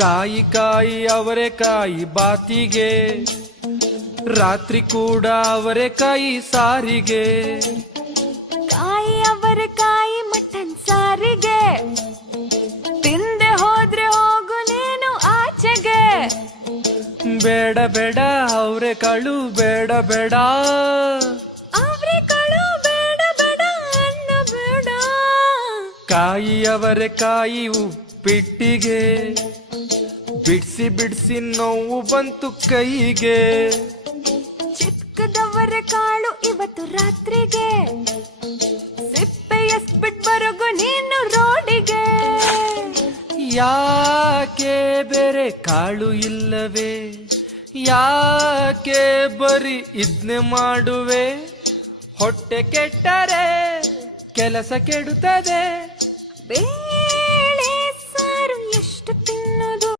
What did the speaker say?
ಕಾಯಿ ಕಾಯಿ ಅವರೆಕಾಯಿ ಬಾತಿಗೆ, ರಾತ್ರಿ ಕೂಡ ಅವರೆಕಾಯಿ ಸಾರಿಗೆ. ಕಾಯಿ ಅವರೆಕಾಯಿ ಮಟನ್ ಸಾರಿಗೆ, ತಿಂದೆ ಹೋದ್ರೆ ಹೋಗು ನೀನು ಆಚೆಗೆ. ಬೇಡ ಬೇಡ ಅವರೆಕಾಳು ಬೇಡ ಬೇಡ, ಅವರೆಕಾಳು ಬೇಡ ಬೇಡ ಅನ್ನ ಬೇಡ. ಕಾಯಿ ಅವರೆಕಾಯಿ ಉಪ್ಪಿಟ್ಟಿಗೆ, ಬಿಡ್ಸಿ ಬಿಡ್ಸಿ ನೋವು ಬಂತು ಕೈಗೆ. ಚಿಕ್ಕದವರ ಕಾಳು ಇವತ್ತು ರಾತ್ರಿಗೆ, ಸಿಪ್ಪೆ ಎಸ್ಬಿಟ್ ಬರೋಗು ನೀನು ರೋಡಿಗೆ. ಯಾಕೆ ಬೇರೆ ಕಾಳು ಇಲ್ಲವೇ, ಯಾಕೆ ಬರೀ ಇದ್ನೆ ಮಾಡುವೆ. ಹೊಟ್ಟೆ ಕೆಟ್ಟರೆ ಕೆಲಸ ಕೆಡುತ್ತದೆ.